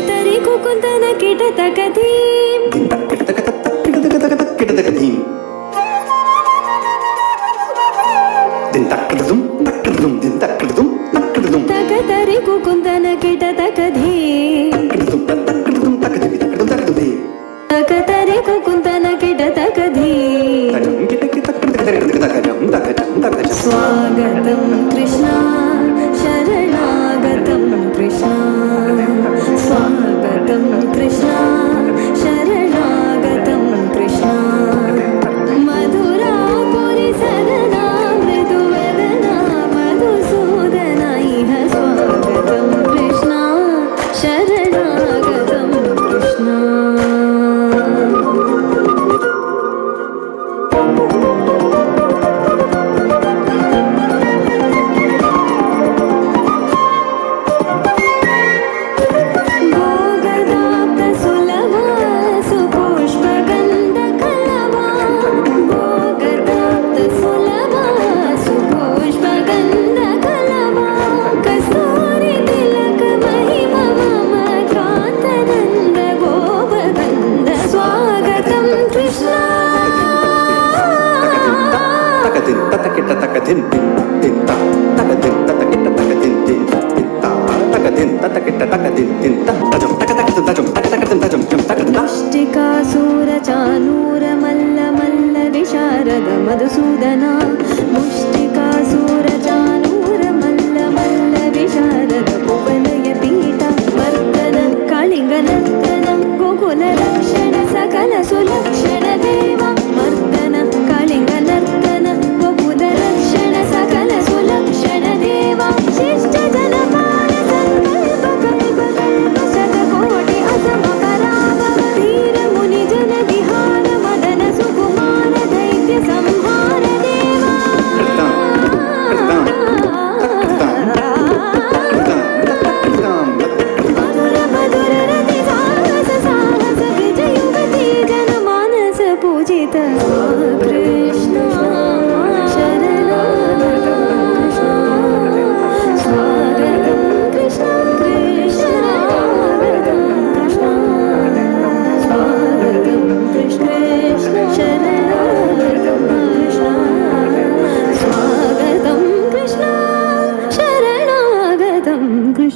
తకతరి కుకుంతన కిట తకధీం కిట తకధీం దిన్ తక్కదం తక్కదం దిన్ తక్కదం తక్కదం తకతరి కుకుంతన కిట తకధీం తక్కదం తక్కదం తక్కదం తక్కదం తకతరి కుకుంతన కిట తకధీం స్వాగతం కృష్ణ శరణాగతం కృష్ణ స్వాగతం కృష్ణ శరణాగతం కృష్ణ మధురాపురి సదనా మృదువదనా మధుసూదన ఇహ స్వాగతం కృష్ణ శరణాగతం కృష్ణ ముష్టికాసురచానూర మల్ల మల్ల విశారద మధుసూదన ముష్టికాసురచానూర మల్ల మల్ల విశారద కువలయ పీఠ వర్ధన కళింగ నర్తన గోకుల రక్షణ సకల సులక్షణ దేవ మర్దన కళింగ నర్తన గోకుల రక్షణ సకల సులక్షణ దేవ శిష్ట జనపాల సంకల్ప కల్ప కల్ప శతకోటి అసమ పరావ ధీర ముని జన విహార మదన సుకుమార దైత్య సంహార దేవ మధుర మధుర రతి సాహస సాహస విజయుగతి జన మానస పూజిత